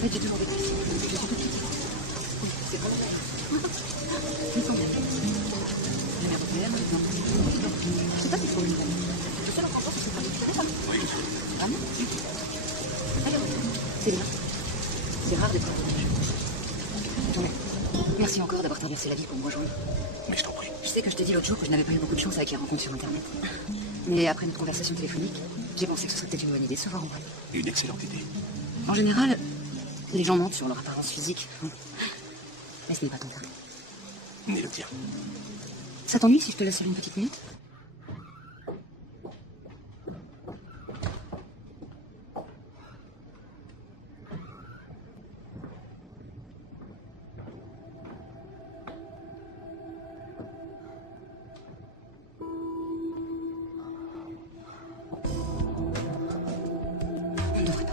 En fait, j'ai toujours vécu ici. Je suis toute petite. C'est vraiment bien. Il me semble bien. La mère européenne, non. Je sais pas si c'est trop une famille. Je sais l'entendre, c'est pas c'est ça. Oui. Vraiment? Alors, c'est bien. C'est rare d'être entouré. Attendez. Merci encore d'avoir traversé la vie pour me rejoindre. Mais je t'en prie. Je sais que je t'ai dit l'autre jour que je n'avais pas eu beaucoup de chance avec les rencontres sur Internet. Mais après notre conversation téléphonique, j'ai pensé que ce serait peut-être une bonne idée de se voir en vrai. Une excellente idée. En général, les gens mentent sur leur apparence physique. Mais ce n'est pas ton cas. Ni le tien. Ça t'ennuie si je te laisse seule une petite minute? On ne devrait pas.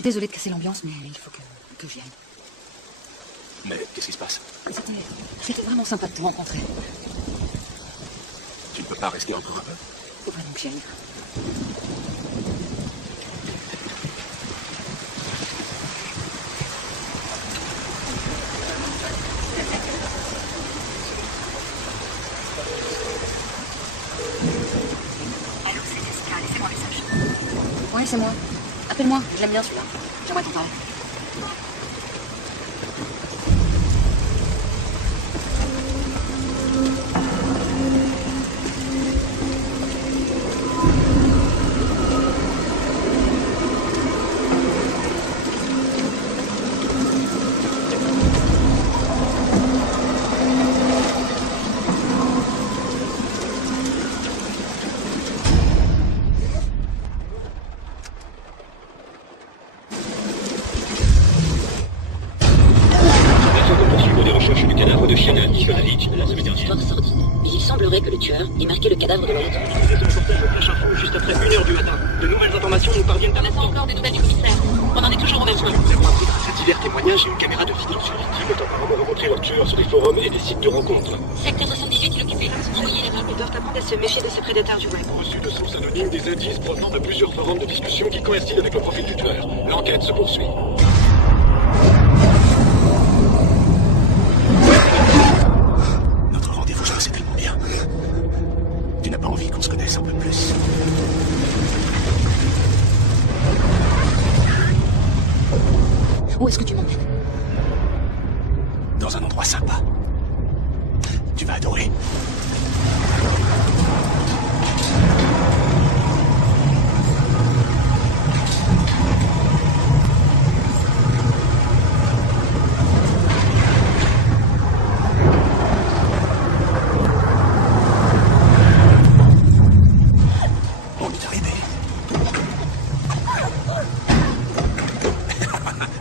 Désolée de casser l'ambiance, mais il faut que j'y aille. Mais qu'est-ce qui se passe? C'était vraiment sympa de te rencontrer. Tu ne peux pas rester encore un peu? Faut vraiment que j'y aille. Allô, c'est Jessica, laissez-moi un message. Oui, c'est moi. Appelle-moi, je l'aime bien celui-là. J'aimerais t'en parler. Que le tueur ait marqué le cadavre de Lorenzo. Diffusé son reportage au Flash Info juste après 1h du matin. De nouvelles informations nous parviennent On attend encore des nouvelles du commissaire. On en est toujours au même point. Nous avons appris grâce à divers témoignages et une caméra de vidéo sur les victimes ont apparemment rencontré leur tueur sur des forums et des sites de rencontres. Secteur 78 inoccupé. Envoyez les Ils doivent apprendre à se méfier de ces prédateurs du web. Reçu de sources anonymes des indices provenant de plusieurs forums de discussion qui coïncident avec le profil du tueur. L'enquête se poursuit. Notre rendez-vous se passait tellement bien. Tu n'as pas envie qu'on se connaisse un peu plus? Où est-ce que tu m'emmènes? Dans un endroit sympa. Tu vas adorer. On est arrivé.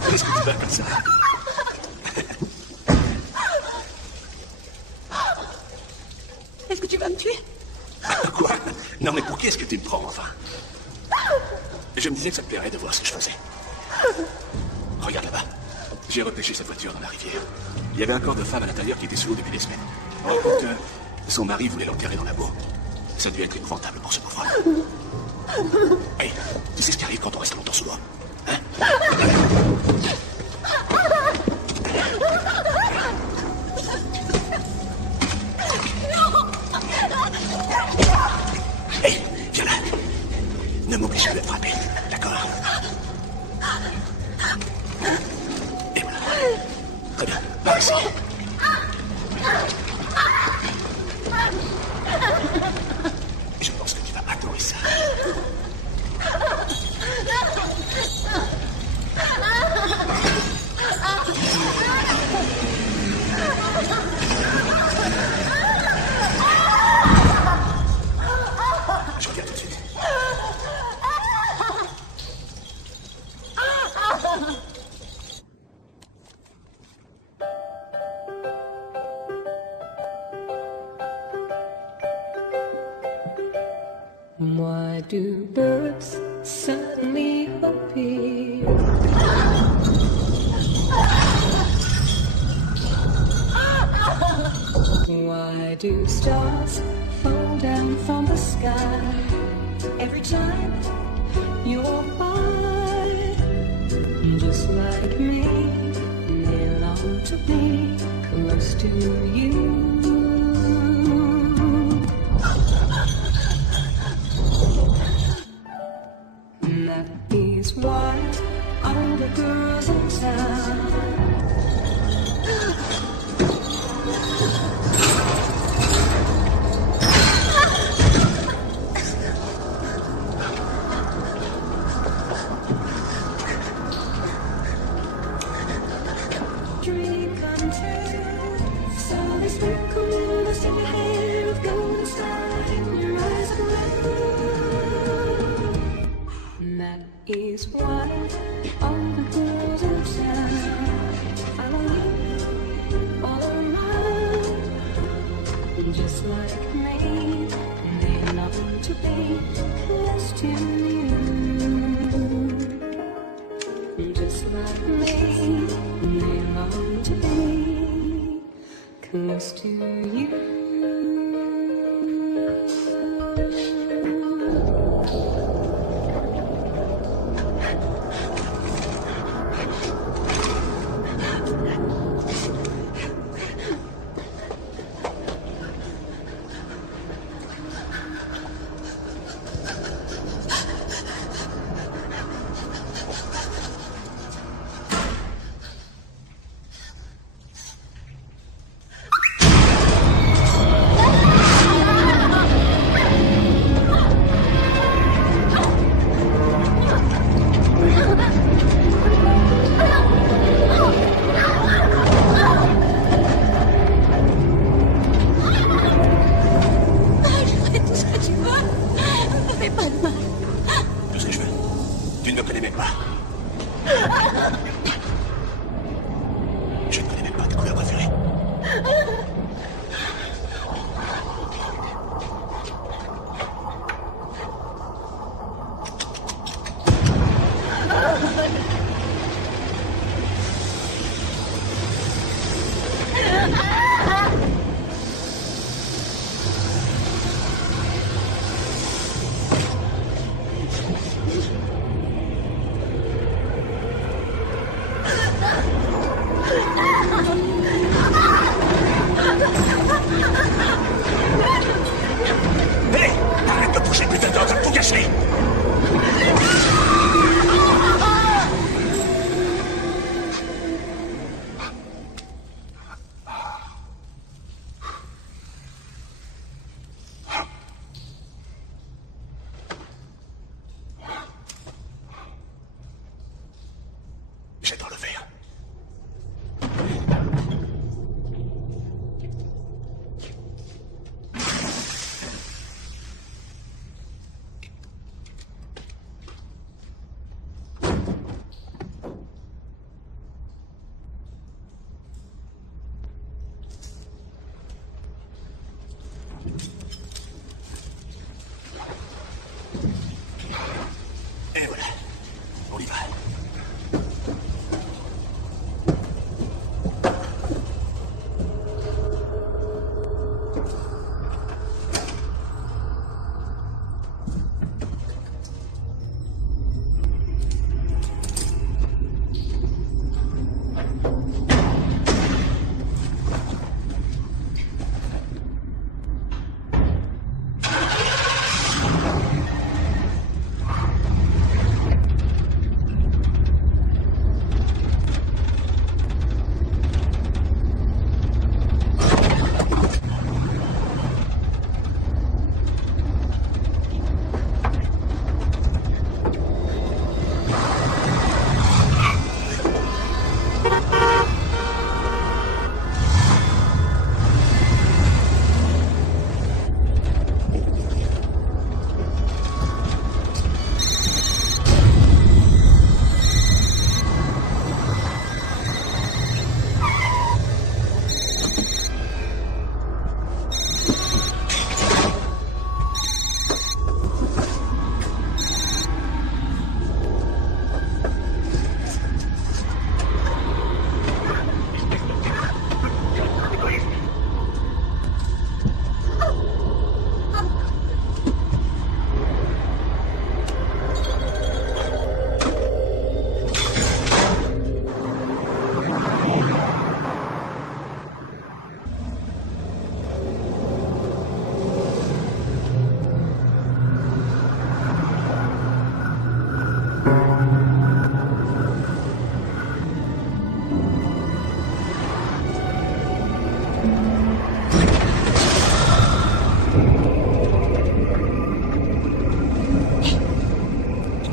Qu'est-ce que tu vas comme ça? Est-ce que tu vas me tuer? Quoi? Non mais pour qui est-ce que tu me prends, enfin? Je me disais que ça te plairait de voir ce que je faisais. Regarde là-bas. J'ai repêché cette voiture dans la rivière. Il y avait un corps de femme à l'intérieur qui était sous l'eau depuis des semaines. On raconte que son mari voulait l'enterrer dans la boue. Ça a dû être épouvantable pour ce pauvre homme. Hey, tu sais ce qui arrive quand on reste longtemps sous l'eau? Hein? Hey, viens là. Ne m'oblige plus à te frapper, d'accord? Et voilà. Très bien, par ici. Je pense que tu vas adorer ça. Je reviens tout de suite. Why do birds suddenly appear? Why do stars fall down from the sky every time you walk by? Just like me, they long to be close to you. That is why all the girls in town dream come true. So they sprinkle dust in your hair with golden sky in your eyes of blue. That is why all the girls in town follow you all around. Just like me, they long to be close to you. Just like me, they long to be close to you.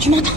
Tu m'entends?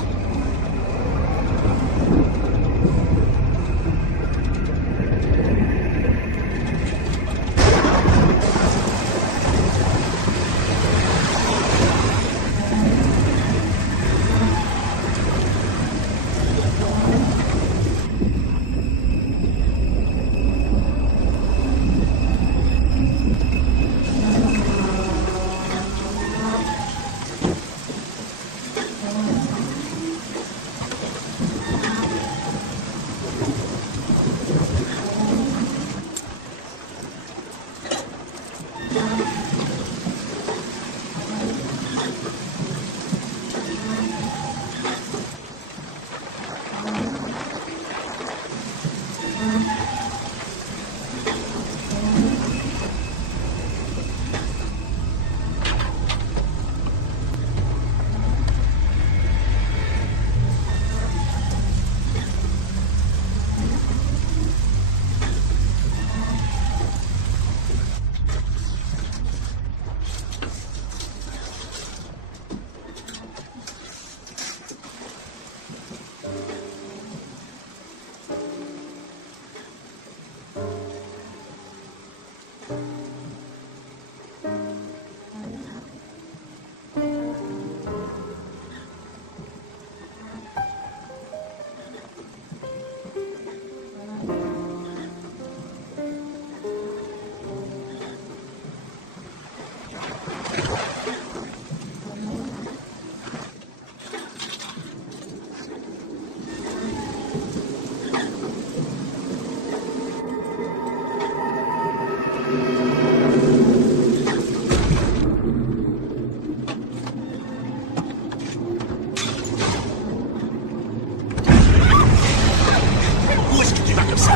Où est-ce que tu vas comme ça?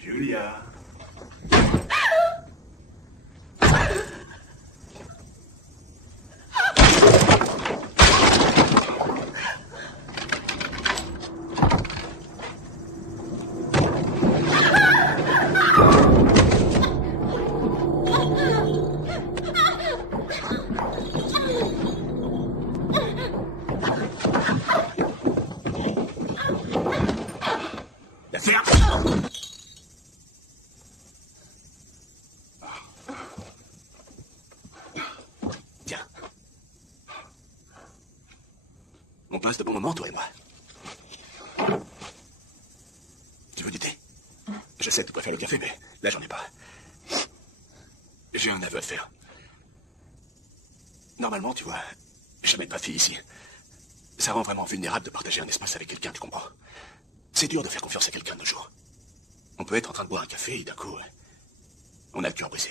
Julia. La ferme. Tiens. On passe de bons moments, toi et moi. Tu veux du thé? Je sais que tu préfères le café, mais là, j'en ai pas. J'ai un aveu à faire. Normalement, tu vois, jamais de pas fille ici. Ça rend vraiment vulnérable de partager un espace avec quelqu'un, tu comprends? C'est dur de faire confiance à quelqu'un de nos jours. On peut être en train de boire un café et d'un coup, on a le cœur brisé.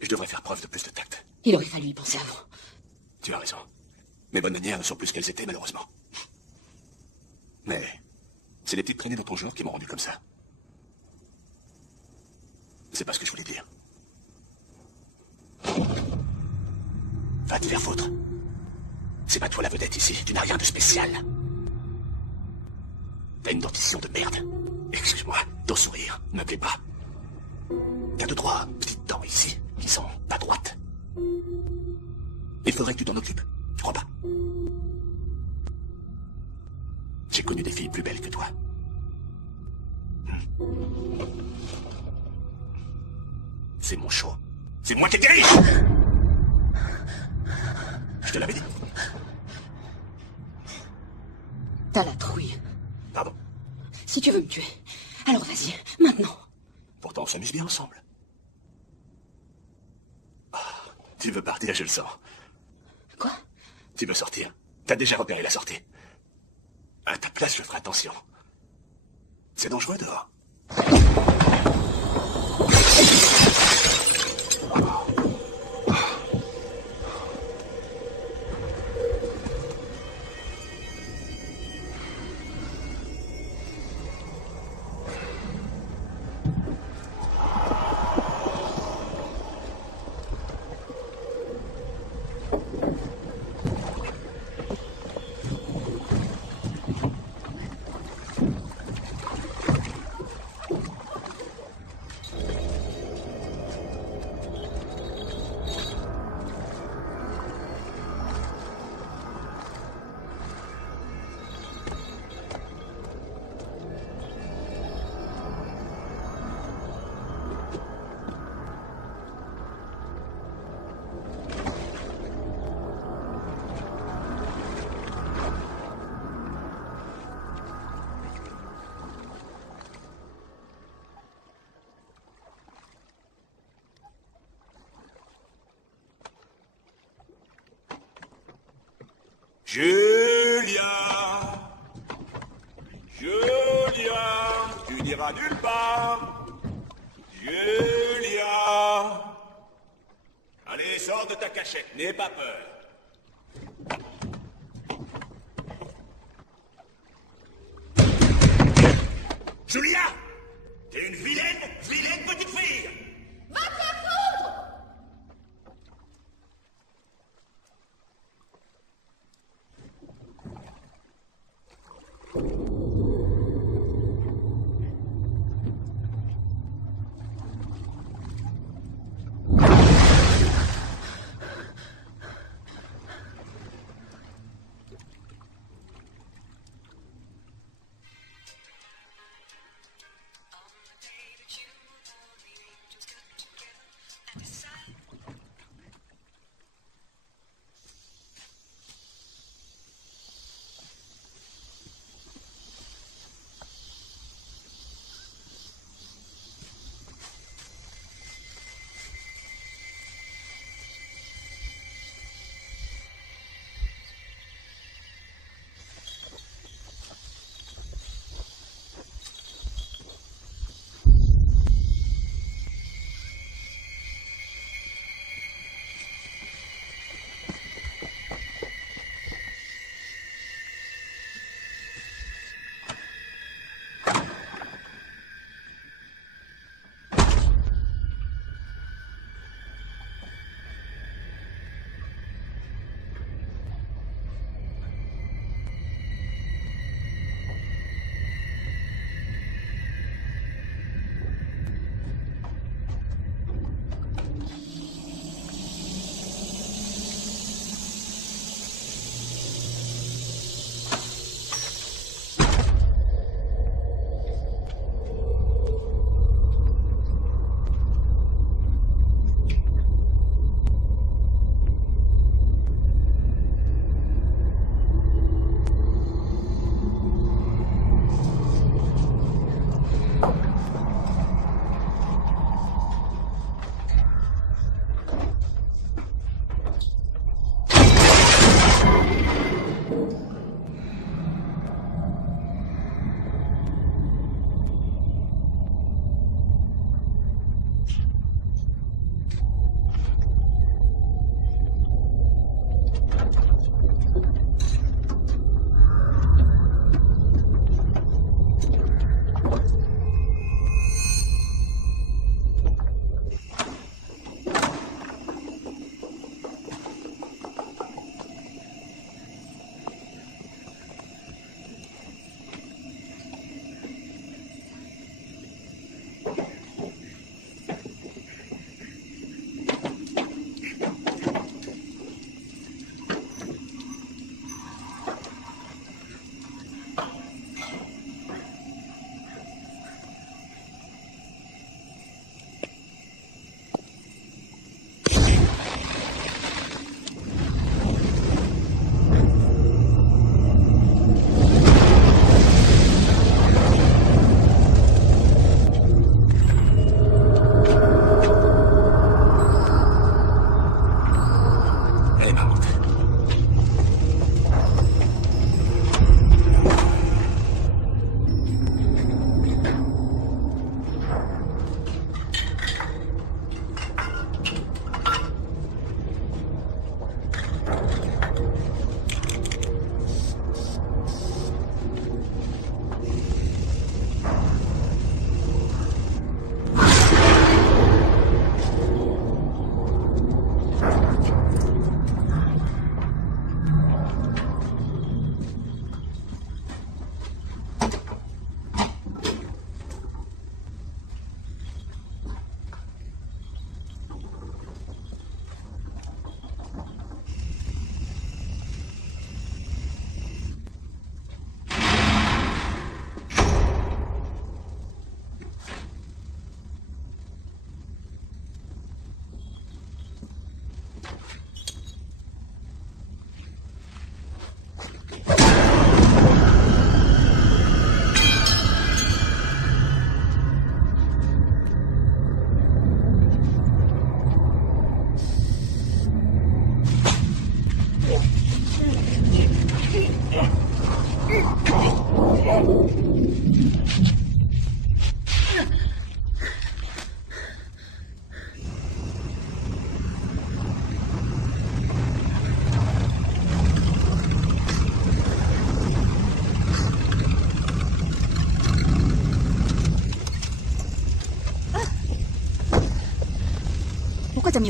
Je devrais faire preuve de plus de tact. Il aurait fallu y penser avant. Tu as raison. Mes bonnes manières ne sont plus qu'elles étaient, malheureusement. Mais c'est les petites traînées dans ton genre qui m'ont rendu comme ça. C'est pas ce que je voulais dire. Va te faire foutre. C'est pas toi la vedette ici. Tu n'as rien de spécial. T'as une dentition de merde. Excuse-moi, ton sourire ne me plaît pas. T'as 2-3 petites dents ici qui sont pas droites. Il faudrait que tu t'en occupes. Tu crois pas? J'ai connu des filles plus belles que toi. C'est mon show. C'est moi qui dirige. Je te l'avais dit. T'as la trouille. Pardon. Si tu veux me tuer, alors vas-y, maintenant. Pourtant, on s'amuse bien ensemble. Ah, tu veux partir, je le sens. Quoi? Tu veux sortir? T'as déjà repéré la sortie. À ta place, je ferai attention. C'est dangereux dehors. Julia, Julia, tu n'iras nulle part. Julia. Allez, sors de ta cachette, n'aie pas peur. Julia, t'es une vilaine petite fille.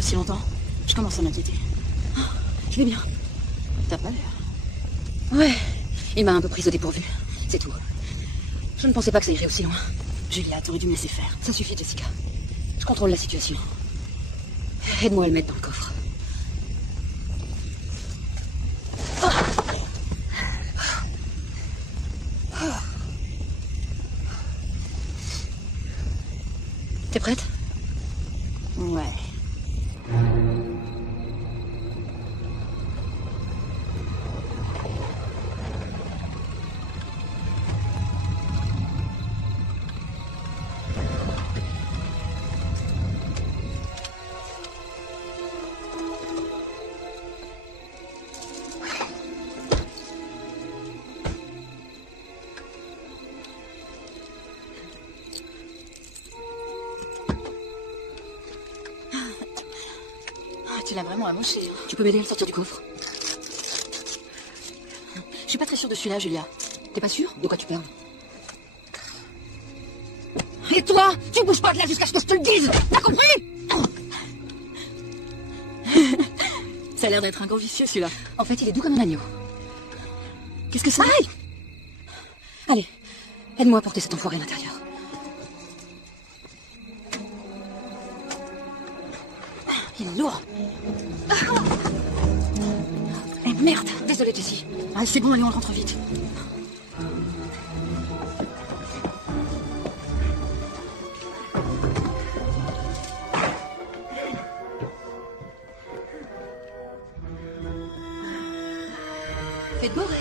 aussi longtemps. Je commence à m'inquiéter. Je vais bien. T'as pas l'air. Ouais, il m'a un peu prise au dépourvu. C'est tout. Je ne pensais pas que ça irait aussi loin. Julia, t'aurais dû me laisser faire. Ça suffit, Jessica. Je contrôle la situation. Aide-moi à le mettre dans le coffre. T'es prête? Ouais. Tu l'as vraiment amoché. Hein. Tu peux m'aider à le sortir du coffre? Je suis pas très sûre de celui-là, Julia. T'es pas sûre? De quoi tu parles? Et toi, tu bouges pas de là jusqu'à ce que je te le dise. T'as compris? Ça a l'air d'être un gros vicieux, celui-là. En fait, il est doux comme un agneau. Qu'est-ce que c'est? Aïe! Allez, aide-moi à porter cet enfoiré à l'intérieur. Il est lourd. Eh merde! Désolée, Jessie. Ah, c'est bon, allez, on rentre vite. Fais de beaux rêves.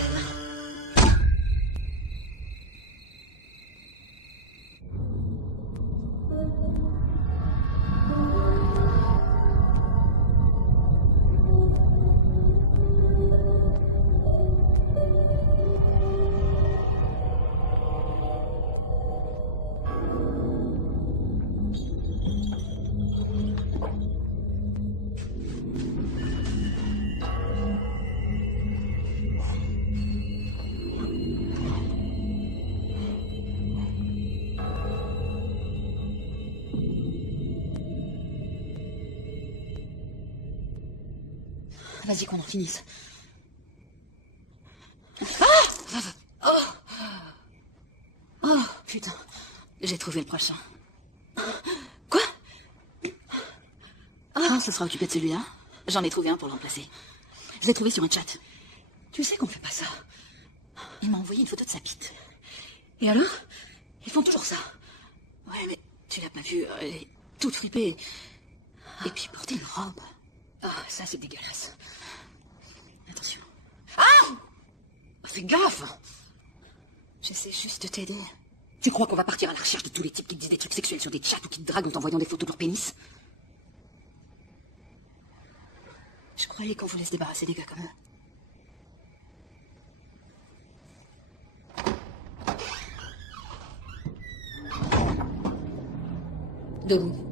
Vas-y qu'on en finisse. Oh, putain. J'ai trouvé le prochain. Quoi? Ah, ça sera occupé de celui-là. J'en ai trouvé un pour le remplacer. Je l'ai trouvé sur un chat. Tu sais qu'on fait pas ça. Il m'a envoyé une photo de sa bite. Et alors? Ils font toujours ça. Ouais, mais tu l'as pas vue. Elle est toute fripée. Et puis porter une robe. Ah, ça c'est dégueulasse. Attention. Fais gaffe! J'essaie juste de t'aider. Tu crois qu'on va partir à la recherche de tous les types qui te disent des trucs sexuels sur des chats ou qui te draguent en t'envoyant des photos de leur pénis? Je croyais qu'on voulait se débarrasser des gars comme eux. Debout.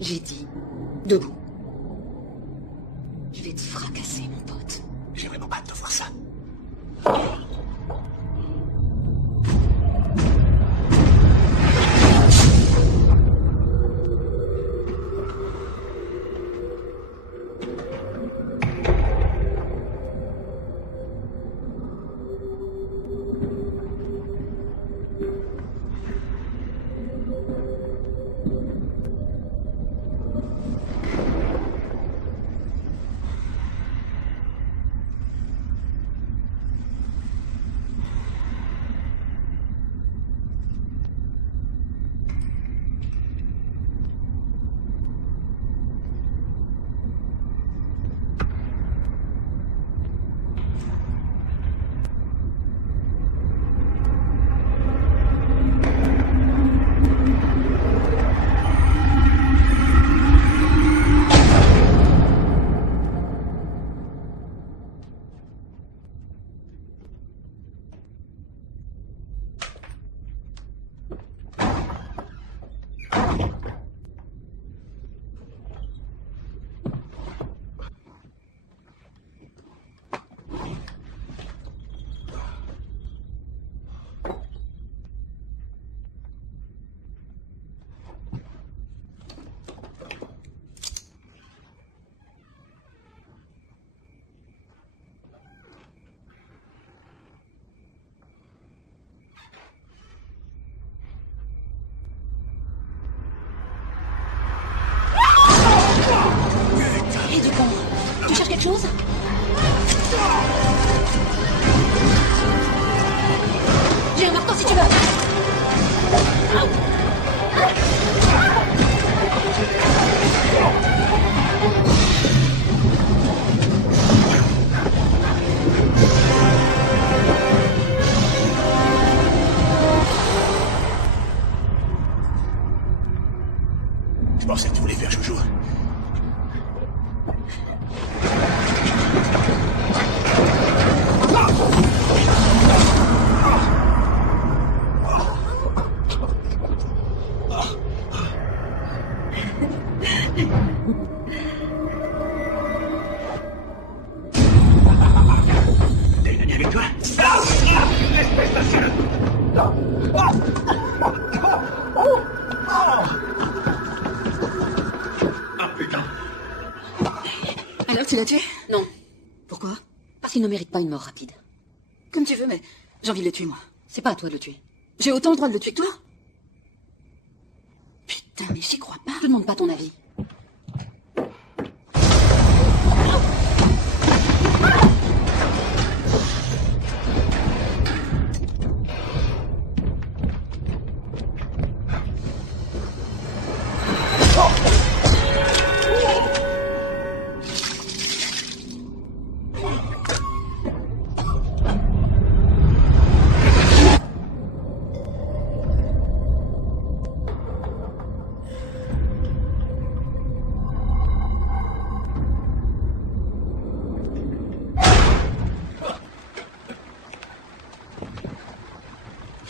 J'ai dit debout. Je vais te fracasser, mon pote. J'ai vraiment hâte de voir ça. Ah putain. Alors tu l'as tué? Non, Pourquoi? parce qu'il ne mérite pas une mort rapide. Comme tu veux, mais j'ai envie de le tuer, moi. C'est pas à toi de le tuer. J'ai autant le droit de le tuer que toi? Putain, mais j'y crois pas. Je te demande pas ton avis.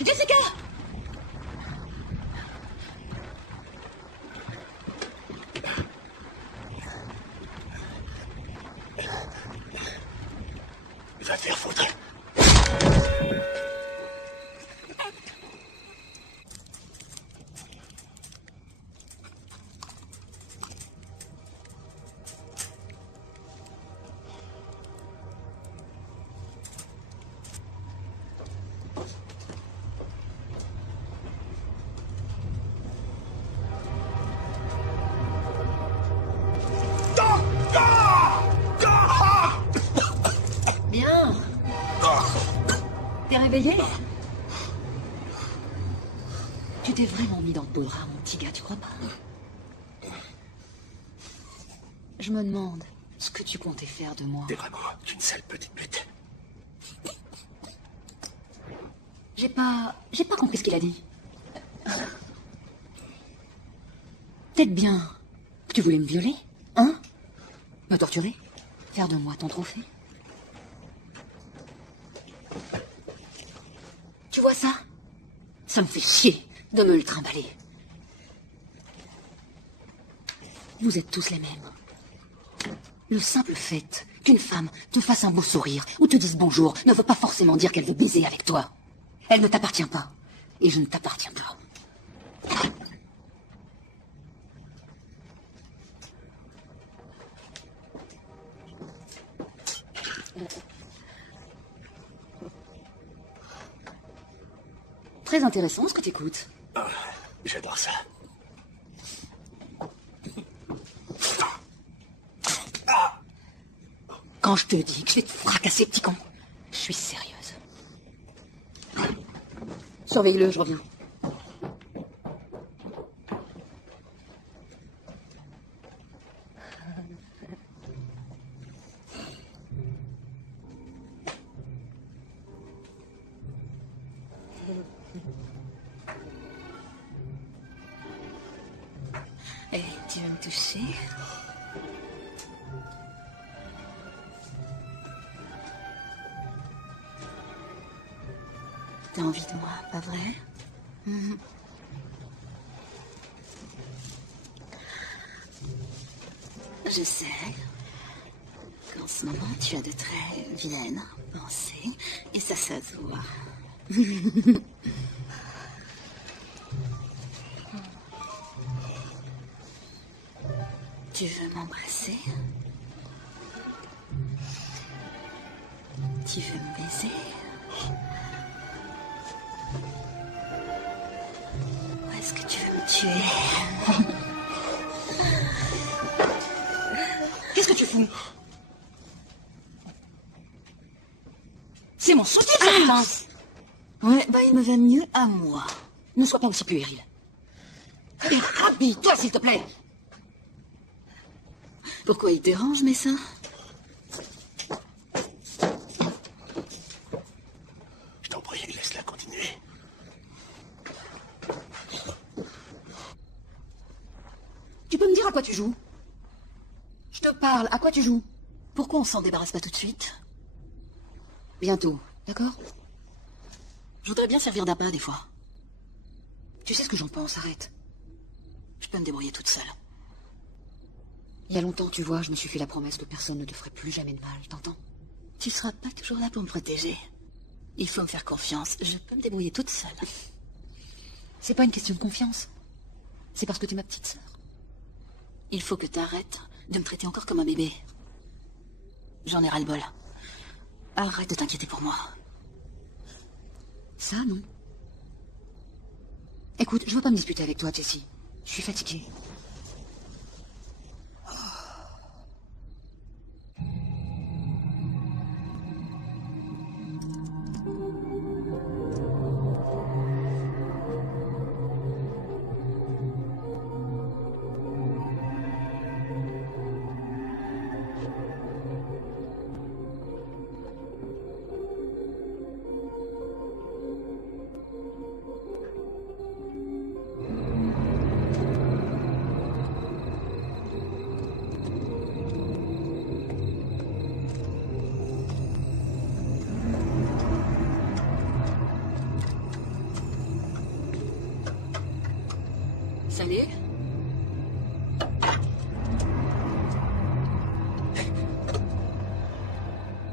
Jessica! Va te faire foutre. Bien. T'es réveillé? Tu t'es vraiment mis dans le drap, mon petit gars, tu crois pas? Je me demande ce que tu comptais faire de moi. T'es vraiment une sale petite bête. J'ai pas compris ce qu'il a dit. Peut-être bien que tu voulais me violer, hein? Me torturer? Faire de moi ton trophée? Tu vois ça? Ça me fait chier de me le trimballer. Vous êtes tous les mêmes. Le simple fait qu'une femme te fasse un beau sourire ou te dise bonjour ne veut pas forcément dire qu'elle veut baiser avec toi. Elle ne t'appartient pas. Et je ne t'appartiens pas. Très intéressant ce que t'écoutes. Oh, j'adore ça. Quand je te dis que je vais te fracasser, petit con, je suis sérieuse. Surveille-le, je reviens. Et tu veux me toucher? T'as envie de moi, pas vrai? Je sais qu'en ce moment, tu as de très vilaines pensées, et ça se voit. Tu veux m'embrasser? Tu veux me baiser? Ou est-ce que tu veux me tuer? Qu'est-ce que tu fous? C'est mon soutien, ça, putain! Ouais, bah il me va mieux à moi. Ne sois pas aussi puéril. Et habille-toi, s'il te plaît! Pourquoi il dérange, mes seins? Je t'en prie, laisse-la continuer. Tu peux me dire à quoi tu joues? Je te parle, à quoi tu joues? Pourquoi on s'en débarrasse pas tout de suite? Bientôt, d'accord? Je voudrais bien servir d'appât des fois. Tu sais ce que j'en pense, arrête. Je peux me débrouiller toute seule. Il y a longtemps, tu vois, je me suis fait la promesse que personne ne te ferait plus jamais de mal, t'entends? Tu seras pas toujours là pour me protéger. Il faut me faire confiance. Je peux me débrouiller toute seule. C'est pas une question de confiance. C'est parce que t'es ma petite sœur. Il faut que t'arrêtes de me traiter encore comme un bébé. J'en ai ras-le-bol. Arrête de t'inquiéter pour moi. Ça, non. Écoute, je veux pas me disputer avec toi, Jessie. Je suis fatiguée. Salut.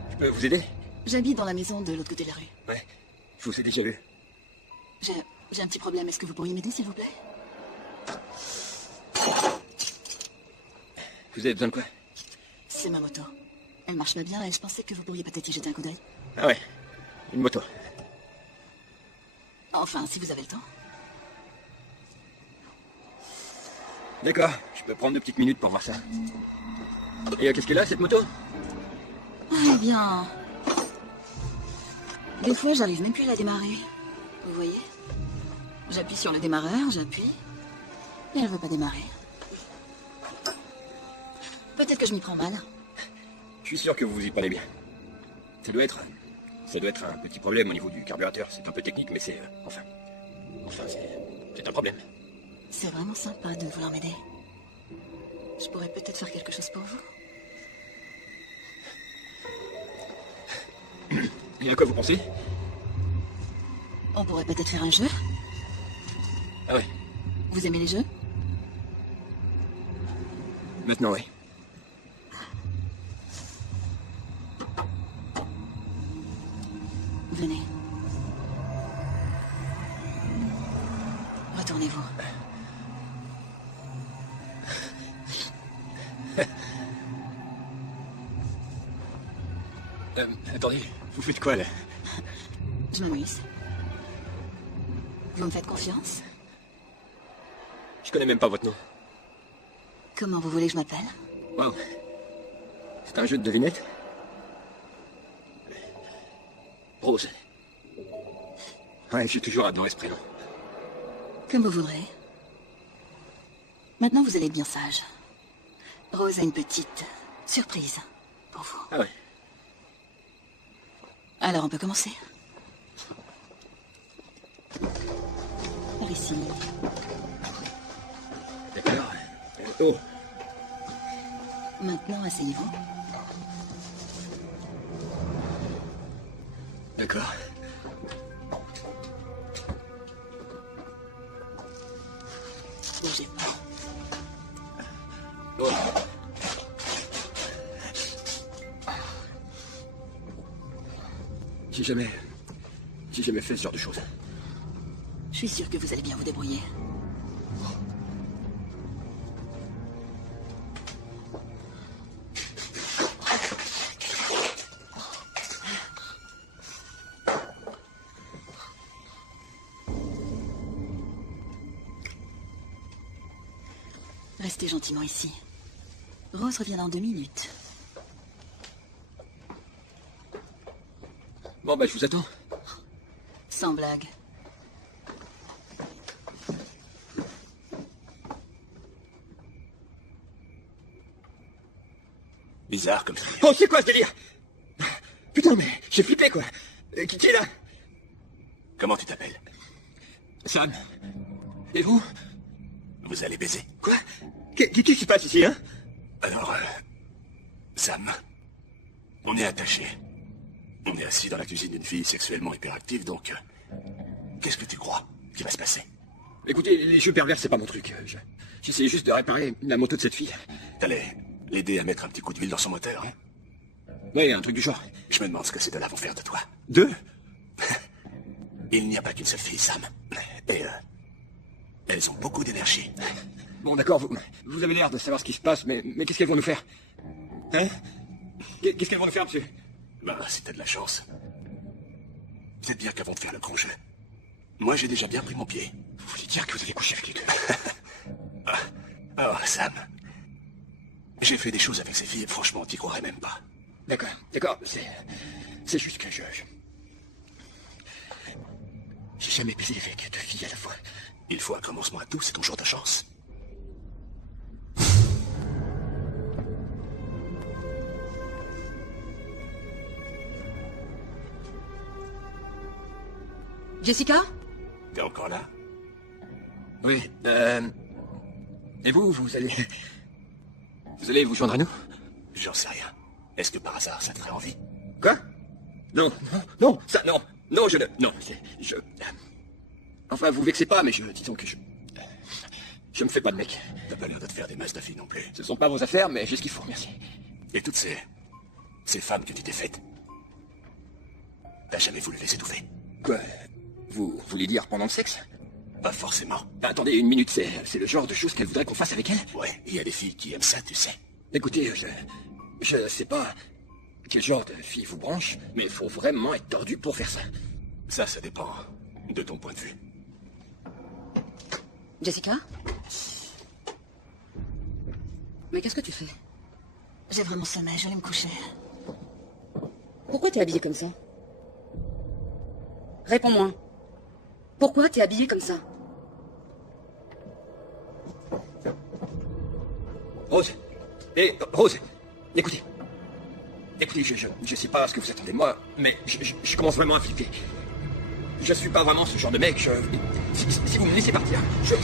Je peux vous aider? J'habite dans la maison de l'autre côté de la rue. Ouais. Je vous ai déjà vu. J'ai un petit problème. Est-ce que vous pourriez m'aider, s'il vous plaît? Vous avez besoin de quoi? C'est ma moto. Elle marche pas bien et je pensais que vous pourriez peut-être y jeter un coup d'œil. Ah ouais. Une moto. Enfin, si vous avez le temps. D'accord. Je peux prendre 2 petites minutes pour voir ça. Et qu'est-ce qu'elle a, cette moto? Eh bien... Des fois, j'arrive même plus à la démarrer. Vous voyez? J'appuie sur le démarreur, j'appuie... Et elle veut pas démarrer. Peut-être que je m'y prends mal. Je suis sûr que vous vous y prenez bien. Ça doit être un petit problème au niveau du carburateur. C'est un peu technique, mais c'est... Enfin, c'est un problème. C'est vraiment sympa de vouloir m'aider. Je pourrais peut-être faire quelque chose pour vous. Et à quoi vous pensez? On pourrait peut-être faire un jeu. Ah ouais. Vous aimez les jeux? Maintenant, oui. Venez. Retournez-vous. Attendez, vous faites quoi, là? Je m'amuse. Vous me faites confiance? Je connais même pas votre nom. Comment vous voulez que je m'appelle? Waouh. C'est un jeu de devinettes? Rose. Ouais, j'ai toujours adoré ce prénom. Comme vous voudrez. Maintenant, vous allez être bien sage. Rose a une petite surprise pour vous. Ah ouais. Alors, on peut commencer. Par ici. D'accord. Oh. Maintenant, asseyez-vous. D'accord. Bougez pas. Oh. J'ai jamais fait ce genre de choses. Je suis sûre que vous allez bien vous débrouiller. Restez gentiment ici. Rose revient dans 2 minutes. Bon, bah, je vous attends. Sans blague. Bizarre comme ça. Oh, c'est quoi ce délire? Putain, mais j'ai flippé, quoi. Qui est là? Comment tu t'appelles? Sam. Et vous? Vous allez baiser. Quoi? Qu'est-ce qui se passe ici, hein? Alors, Sam, on est attachés. On est assis dans la cuisine d'une fille sexuellement hyperactive, donc... qu'est-ce que tu crois qui va se passer? Écoutez, les jeux pervers, c'est pas mon truc. J'essayais juste de réparer la moto de cette fille. T'allais l'aider à mettre un petit coup de huile dans son moteur, hein? Ouais, un truc du genre. Je me demande ce que ces deux-là vont faire de toi. 2? Il n'y a pas qu'une seule fille, Sam. Et elles ont beaucoup d'énergie. Bon, d'accord, vous avez l'air de savoir ce qui se passe, mais qu'est-ce qu'elles vont nous faire? Hein? Qu'est-ce qu'elles vont nous faire, monsieur? Bah, si t'as de la chance. C'est bien qu'avant de faire le grand jeu, moi j'ai déjà bien pris mon pied. Vous voulez dire que vous allez coucher avec les deux? Oh, Sam. J'ai fait des choses avec ces filles, franchement, t'y croirais même pas. D'accord, c'est juste que j'ai jamais baisé avec 2 filles à la fois. Il faut un commencement à tout, c'est ton jour de chance. Jessica? T'es encore là? Oui, et vous allez vous joindre à nous? J'en sais rien. Est-ce que par hasard, ça te ferait envie? Quoi? Non, je ne... Non, Enfin, vous vexez pas, mais disons que je me fais pas de mec. T'as pas l'air de te faire des masses de filles non plus. Ce sont pas vos affaires, mais j'ai ce qu'il faut, merci. Et toutes ces femmes que tu t'es faites, t'as jamais voulu les étouffer? Quoi? Vous voulez dire pendant le sexe? Pas forcément. Attendez une minute, c'est le genre de choses qu'elle voudrait qu'on fasse avec elle? Ouais, il y a des filles qui aiment ça, tu sais. Écoutez, je sais pas quel genre de fille vous branche, mais il faut vraiment être tordu pour faire ça. Ça dépend de ton point de vue. Jessica? Mais qu'est-ce que tu fais? J'ai vraiment sommeil, je vais me coucher. Pourquoi t'es habillée comme ça? Réponds-moi. Pourquoi t'es habillée comme ça? Rose. Rose, écoutez. Écoutez, je sais pas ce que vous attendez de moi, mais je commence vraiment à flipper. Je suis pas vraiment ce genre de mec, si vous me laissez partir,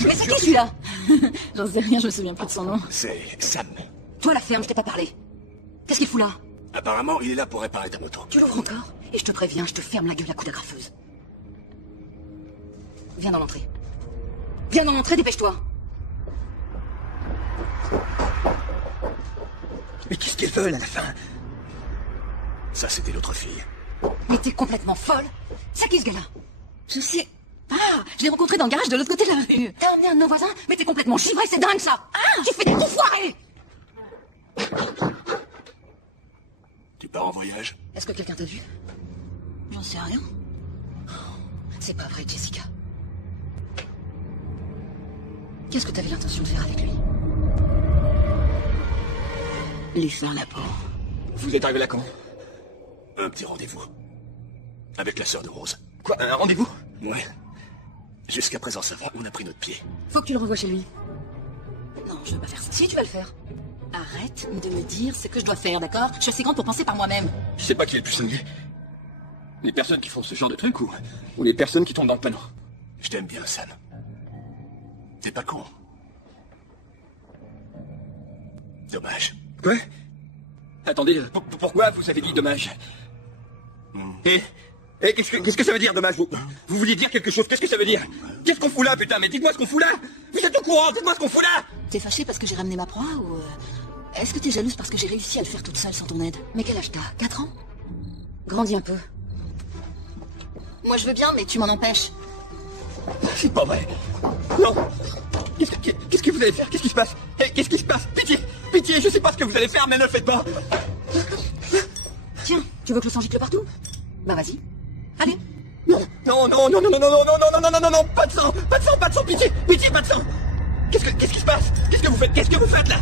Mais c'est qui celui-là? J'en sais rien, je me souviens plus de son nom. C'est Sam. Toi, la ferme, je t'ai pas parlé. Qu'est-ce qu'il fout là? Apparemment, il est là pour réparer ta moto. Tu l'ouvres encore? Et je te préviens, je te ferme la gueule à coups d'agrafeuse. Viens dans l'entrée. Viens dans l'entrée, dépêche-toi. Mais qu'est-ce qu'elles veulent à la fin? Ça, c'était l'autre fille. Mais t'es complètement folle. C'est qui ce gars-là? Je sais. Ah, je l'ai rencontré dans le garage de l'autre côté de la rue. T'as emmené un de nos voisins? Mais t'es complètement givré, c'est dingue ça. Ah, tu fais des coups foirés. Tu pars en voyage? Est-ce que quelqu'un t'a vu? J'en sais rien. C'est pas vrai, Jessica. Qu'est-ce que t'avais l'intention de faire avec lui? Lui faire la peau. Vous êtes arrivé là quand? Un petit rendez-vous. Avec la sœur de Rose. Quoi, un rendez-vous? Ouais. Jusqu'à présent, ça va, on a pris notre pied. Faut que tu le revoies chez lui. Non, je veux pas faire ça. Si, tu vas le faire. Arrête de me dire ce que je dois faire, d'accord? Je suis assez grande pour penser par moi-même. Je sais pas qui est le plus singulier. Les personnes qui font ce genre de truc ou les personnes qui tombent dans le panneau. Je t'aime bien, Sam. T'es pas con. Dommage. Quoi? Attendez, pourquoi vous avez dit dommage? Et qu'est-ce que ça veut dire, dommage? Vous vouliez dire quelque chose? Qu'est-ce que ça veut dire? Qu'est-ce qu'on fout là, putain? Mais dites-moi ce qu'on fout là! Vous êtes au courant? Dites-moi ce qu'on fout là! T'es fâché parce que j'ai ramené ma proie ou... Est-ce que t'es jalouse parce que j'ai réussi à le faire toute seule sans ton aide? Mais quel âge t'as? 4 ans? Grandis un peu. Moi je veux bien, mais tu m'en empêches. C'est pas vrai. Non. Qu'est-ce que vous allez faire? Qu'est-ce qui se passe? Qu'est-ce qui se passe? Pitié! Pitié, je sais pas ce que vous allez faire, mais ne le faites pas! Tiens, tu veux que le sang gicle partout? Bah vas-y. Allez. Non, pas de sang, pitié, pas de sang. Qu'est-ce qui se passe? Qu'est-ce que vous faites là?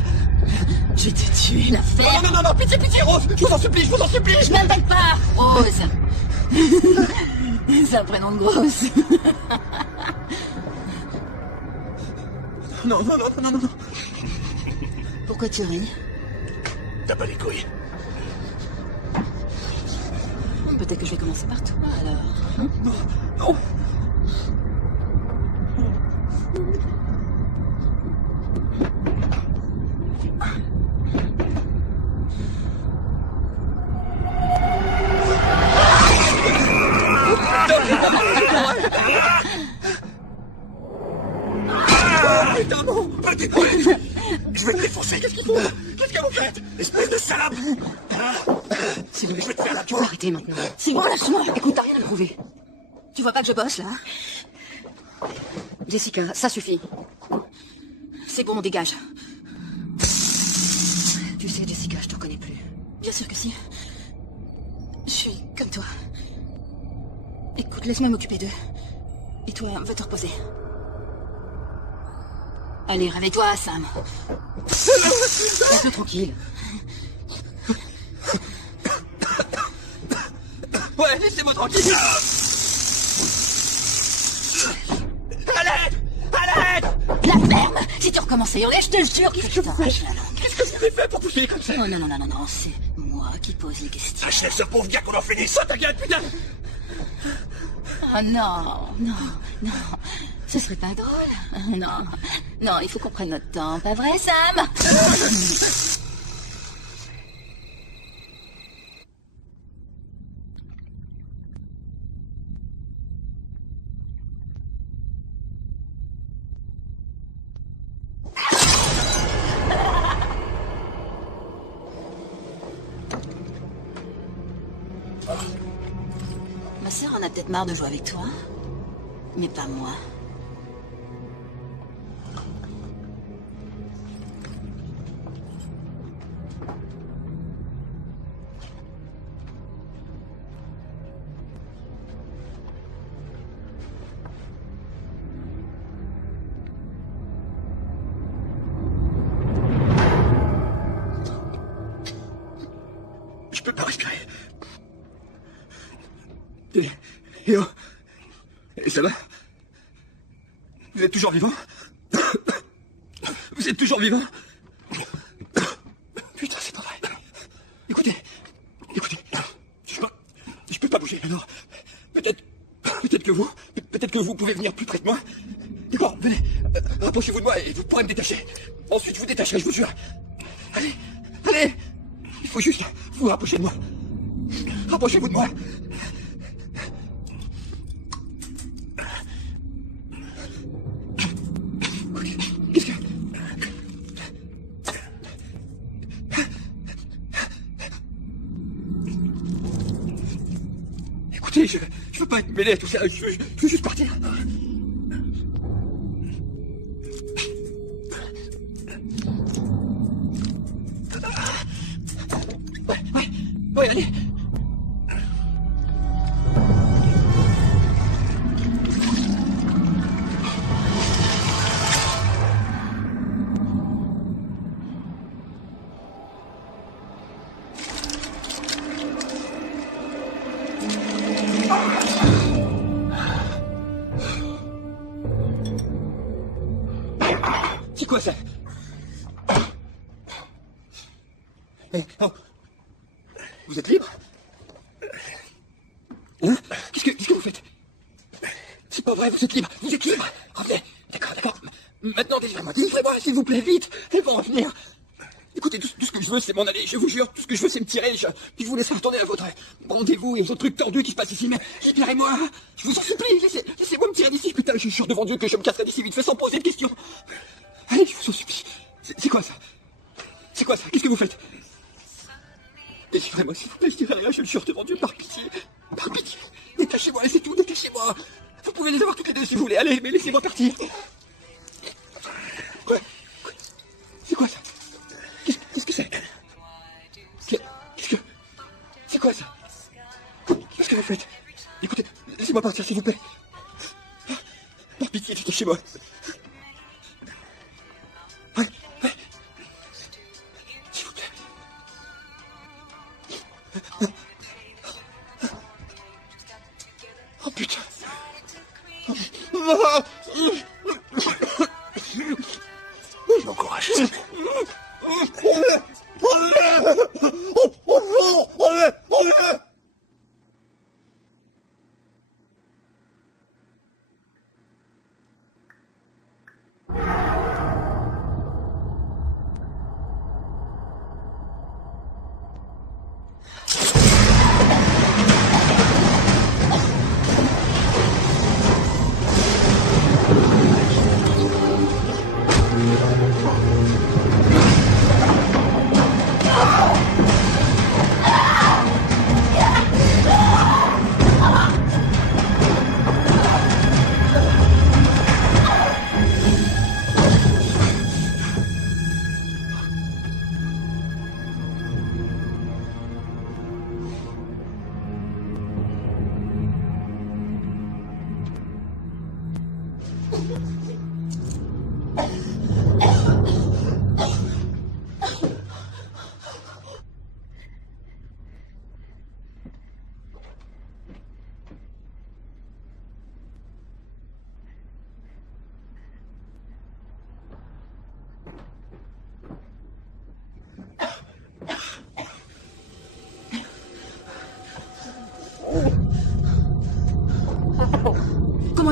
Je vais te tuer, la ferme. Non, pitié, Rose, je vous en supplie. Je m'appelle pas Rose. C'est un prénom de grosse. Non. Pourquoi tu ris? T'as pas les couilles. Peut-être que je vais commencer par toi, alors. Non. Putain, non. Je vais te défoncer. Qu'est-ce que vous faites? Espèce de salope. Je vais te faire la Tu peux arrêter maintenant. C'est bon, lâche-moi. Écoute, t'as rien à me prouver. Tu vois pas que je bosse, là? Jessica, ça suffit. C'est bon, dégage. Tu sais, Jessica, je te reconnais plus. Bien sûr que si. Je suis comme toi. Écoute, laisse-moi m'occuper d'eux. Et toi, va te reposer. Allez, réveille-toi, Sam. Laisse-le tranquille. Ouais, laissez-moi tranquille. Arrête! Arrête! La ferme! Si tu recommences à hurler, je te le jure que je t'arrache la langue. Qu'est-ce que vous avez fait pour pousser comme ça? Oh non, non, non, non, non, c'est moi qui pose les questions. Achève ce pauvre gars qu'on en finisse. Ta gueule, putain! Oh non, non, non. Ce serait pas drôle. Non, non, il faut qu'on prenne notre temps, pas vrai, Sam? Ma sœur en a peut-être marre de jouer avec toi. Mais pas moi. Je peux pas respirer. Et oh. Et ça va? Vous êtes toujours vivant? Vous êtes toujours vivant? Putain, c'est pas vrai. Écoutez. Je peux pas bouger, alors. Peut-être que vous pouvez venir plus près de moi. D'accord, venez. Rapprochez-vous de moi et vous pourrez me détacher. Ensuite, je vous détacherai, je vous jure. Allez. Il faut juste vous rapprocher de moi. Rapprochez-vous de moi. Qu'est-ce que... Écoutez, je veux pas être mêlé à tout ça. Je veux juste partir. Ouais, allez. C'est quoi ça? Oh. Vous êtes libre? Hein? Qu'est-ce que vous faites? C'est pas vrai, vous êtes libre. Vous êtes libre. Revenez. D'accord. Maintenant, délivrez-moi, s'il vous plaît, vite. Elles vont revenir. Écoutez, tout ce que je veux, c'est m'en aller. Je vous jure, tout ce que je veux, c'est me tirer. Je vous laisserai retourner à votre rendez-vous et aux autres trucs tordus qui se passent ici. Mais libérez-moi. Je vous en supplie. Laissez-moi me tirer d'ici. Putain, je jure devant Dieu que je me casserai d'ici vite fait sans poser de questions. Allez, je vous en supplie. C'est quoi ça? C'est quoi ça? Qu'est-ce que vous faites? Délivrez-moi, s'il vous plaît, je dirai rien, je le jure devant Dieu, par pitié. Par pitié. Détachez-moi, c'est tout, détachez-moi. Vous pouvez les avoir toutes les deux si vous voulez. Allez, mais laissez-moi partir. Quoi? C'est quoi ça? Qu'est-ce que c'est? C'est quoi ça? Qu'est-ce que vous faites? Écoutez, laissez-moi partir, s'il vous plaît. Par pitié, détachez-moi. Ouais. S'il vous plaît. Oh putain. J'encourage.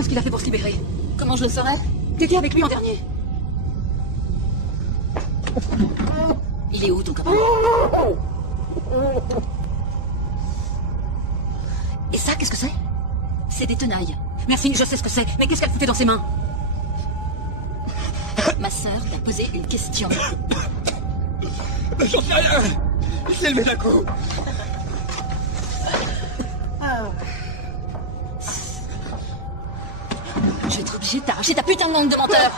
ce qu'il a fait pour se libérer. Comment je le saurais? T'étais avec lui en dernier. Il est où, ton copain? Et ça, qu'est-ce que c'est? C'est des tenailles. Merci, je sais ce que c'est. Mais qu'est-ce qu'elle foutait dans ses mains? Ma sœur t'a posé une question. J'en sais rien. Je l'ai levé d'un coup. Je vais être obligé de t'arracher ta putain de langue de menteur.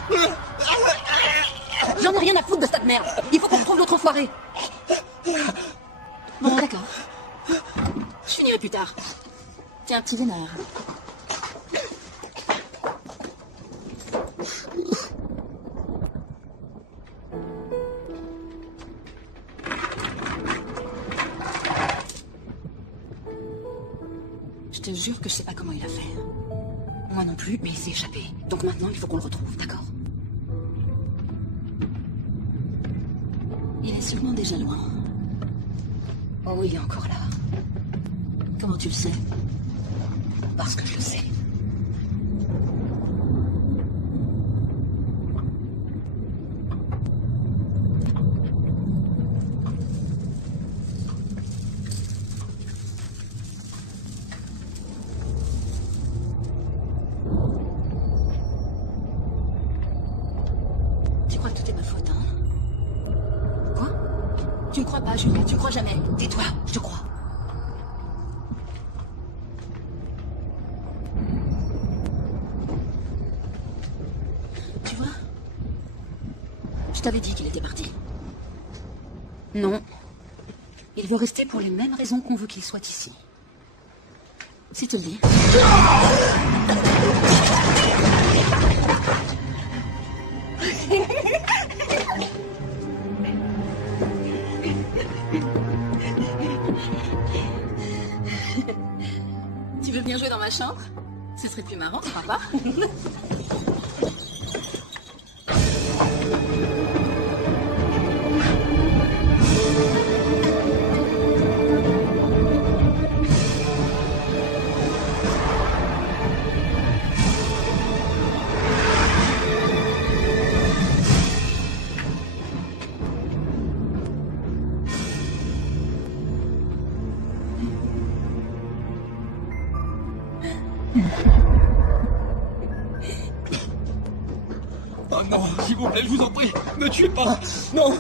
J'en ai rien à foutre de cette merde. Il faut qu'on retrouve l'autre enfoiré. Bon, d'accord. Je finirai plus tard. Tiens, un petit vénère. Je te jure que je sais pas comment il a fait. Moi non plus, mais il s'est échappé. Donc maintenant, il faut qu'on le retrouve, d'accord? Il est sûrement déjà loin. Oh, il est encore là. Comment tu le sais? Parce que je le sais. Tu crois que tout est ma faute, hein? Quoi? Tu ne crois pas, Julia, tu crois jamais. Tais-toi, je te crois. Tu vois? Je t'avais dit qu'il était parti. Non. Il veut rester pour les mêmes raisons qu'on veut qu'il soit ici. Si tu le dis. Tu veux venir jouer dans ma chambre? Ce serait plus marrant, tu crois pas? Oh non, s'il vous plaît, je vous en prie, ne tuez pas. Non.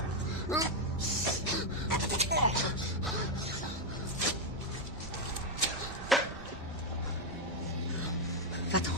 Va-t'en.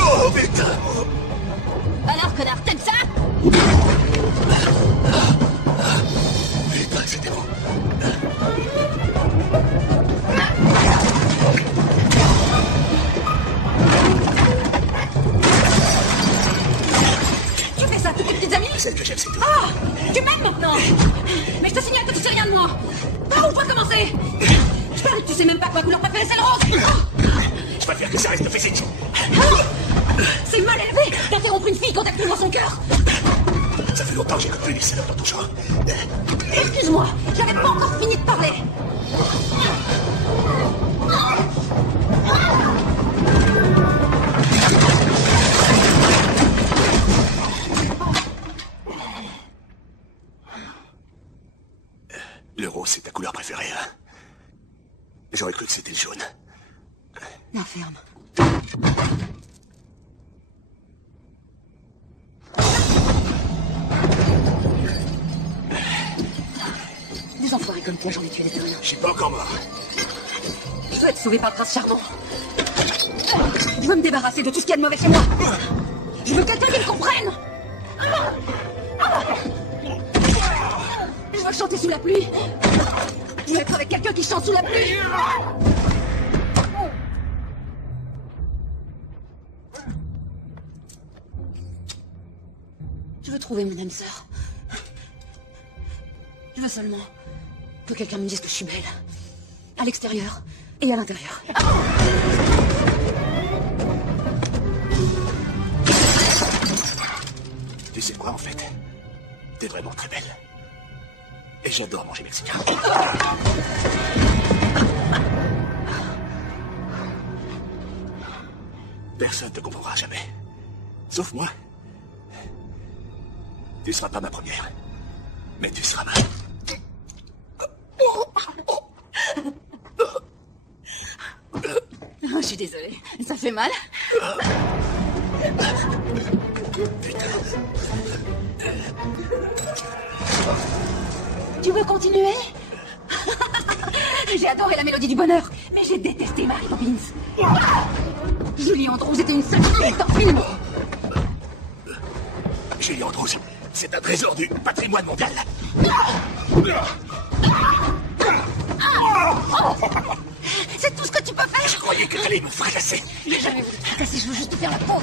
Oh putain! Alors, connard, t'aimes ça? Putain, c'était bon. Tu fais ça à toutes tes petites amies? Celle que j'aime, c'est tout. Ah! Tu m'aimes maintenant? Mais je te signale que tu sais rien de moi. Par où je dois commencer? Je parie que tu sais même pas quoi couleur préférée, c'est le rose. Je préfère que ça reste physique. C'est mal élevé d'interrompre une fille quand elle crie dans son cœur. Ça fait longtemps que j'écoute plus les salopes dans ton genre. Excuse-moi, j'avais pas encore fini de parler. Le rose, c'est ta couleur préférée, hein? J'aurais cru que c'était le jaune. La ferme. Des enfoirés comme toi, j'en ai tué des terriens. Je suis pas encore mort. Je veux être sauvée par le prince charmant. Je veux me débarrasser de tout ce qu'il y a de mauvais chez moi. Je veux quelqu'un qui me comprenne. Je veux chanter sous la pluie. Je veux être avec quelqu'un qui chante sous la pluie. Je veux trouver mon âme sœur. Je veux seulement que quelqu'un me dise que je suis belle. À l'extérieur et à l'intérieur. Tu sais quoi, en fait? T'es vraiment très belle. Et j'adore manger mexicain. Personne te comprendra jamais. Sauf moi. Tu seras pas ma première. Mais tu seras ma... Je suis désolée. Ça fait mal. Tu veux continuer? J'ai adoré la mélodie du bonheur, mais j'ai détesté Mary Poppins. Julie Andrews était une sale fille dans le film. Julie Andrews, c'est un trésor du patrimoine mondial. C'est tout ce que tu peux faire? Je croyais que t'allais me fracasser. J'ai jamais voulu te fracasser, je veux juste te faire la peau.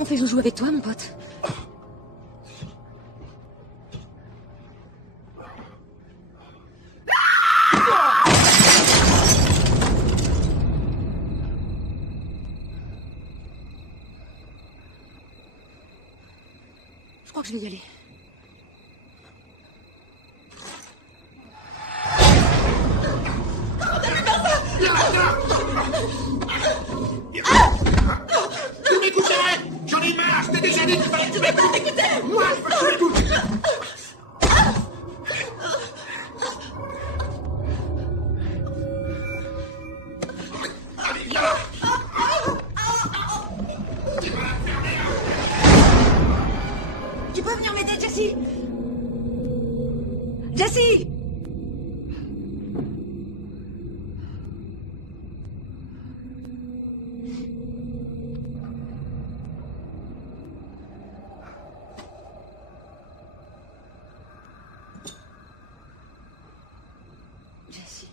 On fait joujou avec toi, mon pote. Je crois que je vais y aller. Tu m'écoutais! J'en ai marre! Je t'ai déjà dit qu'il fallait que tu m'écoutes! Moi, je veux que tu m'écoutes! Allez, viens là! Tu peux venir m'aider, Jessie? Jessie! Jessie.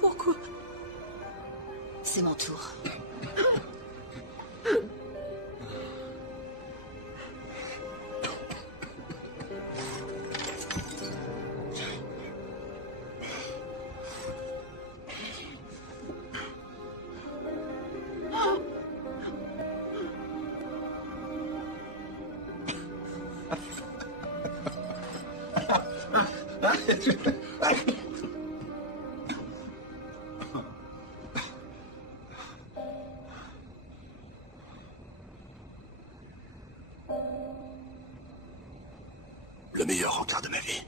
Pourquoi? C'est mon tour. Le meilleur rencard de ma vie.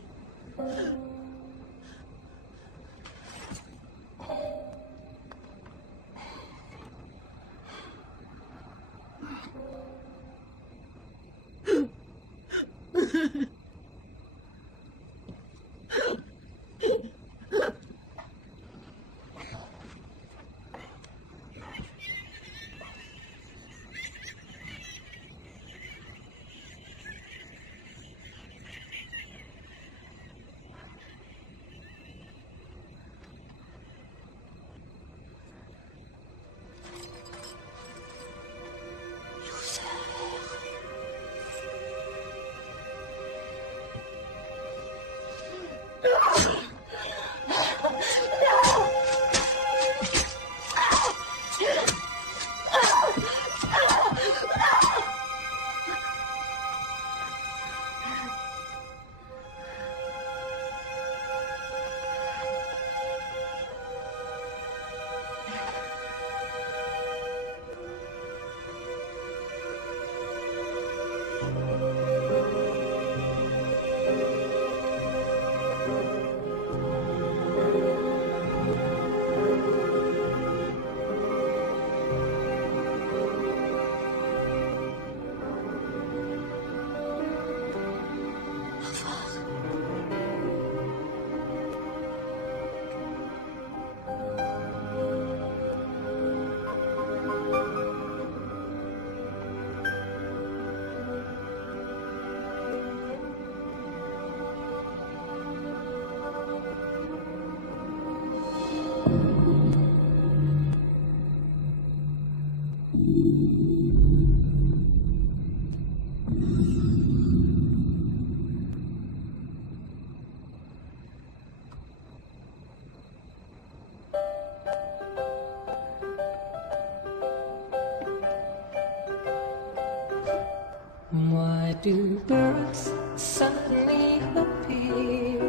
Why do birds suddenly appear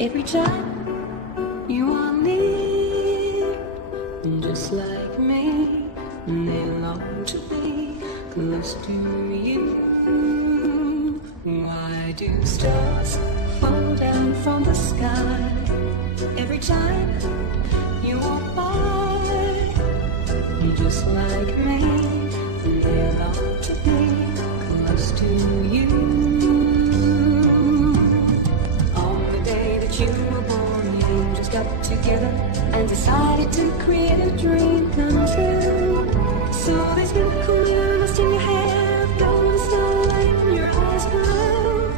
every time you are near? Just like me, they long to be close to you. Why do stars fall down from the sky every time you walk by? Just like me, they long to be close to you. On the day that you were born, the angels got together and decided to create a dream come true. So there's beautiful mist in your hair, golden starlight in your eyes blue.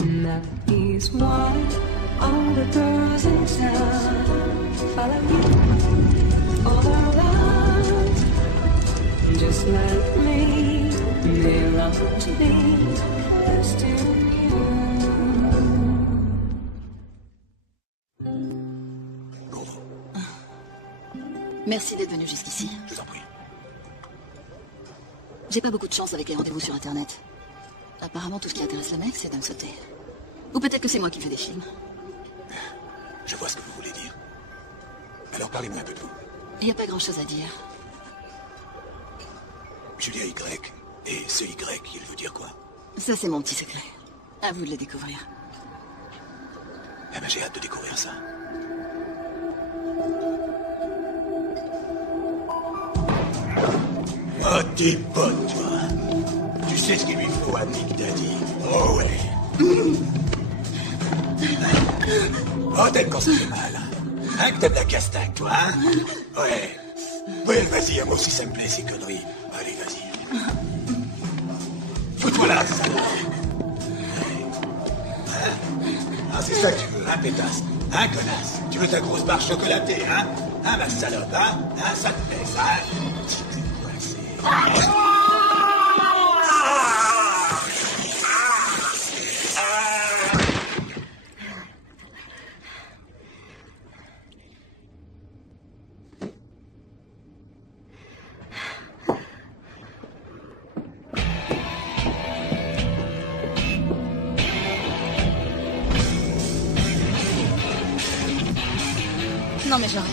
And that is why all the girls in town follow you all around. Just like me, they long to be close to you. Merci d'être venu jusqu'ici. Je vous en prie. J'ai pas beaucoup de chance avec les rendez-vous sur Internet. Apparemment, tout ce qui intéresse le mec, c'est de me sauter. Ou peut-être que c'est moi qui fais des films. Je vois ce que vous voulez dire. Alors parlez-moi un peu de vous. Il n'y a pas grand-chose à dire. Julia Y. Et ce Y, il veut dire quoi? Ça, c'est mon petit secret. À vous de le découvrir. Eh ben, j'ai hâte de découvrir ça. Oh, t'es bonne, toi. Tu sais ce qu'il lui faut à Nick Daddy. Oh, ouais. Oh, t'aimes quand ça fait mal. Hein, que t'aimes la castagne, toi, hein? Ouais. Ouais, vas-y, moi aussi ça me plaît, ces conneries. Allez, vas-y. Fous-toi là, salope. Ah, c'est ça que tu veux, hein, pétasse? Hein, connasse? Tu veux ta grosse barre chocolatée, hein? Hein, ma salope, hein? Hein, ça te plaît, ça, hein? Petite poissée. Non, mais j'arrête.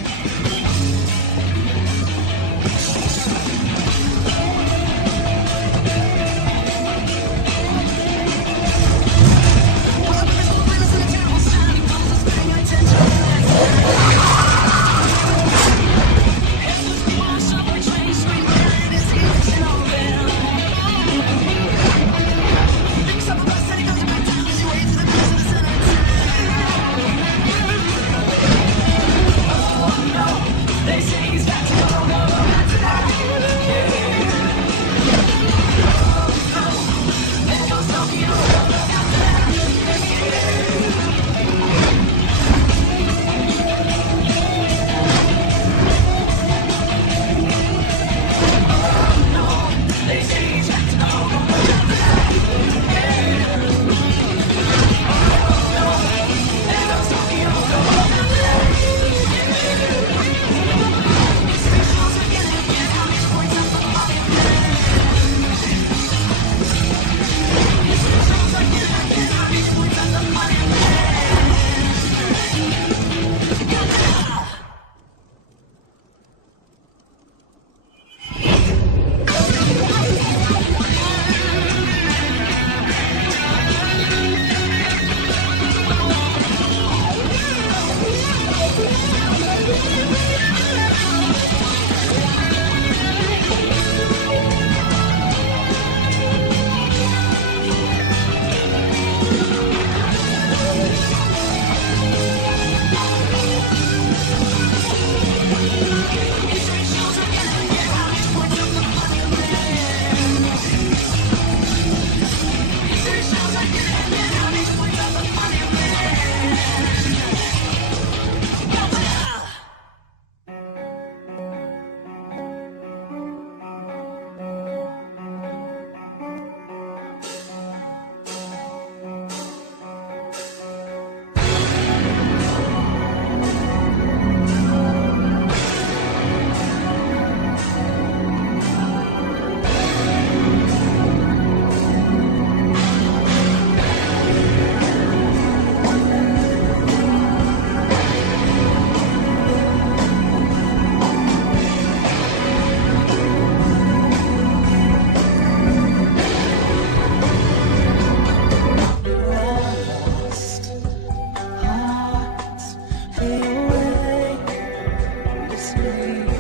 say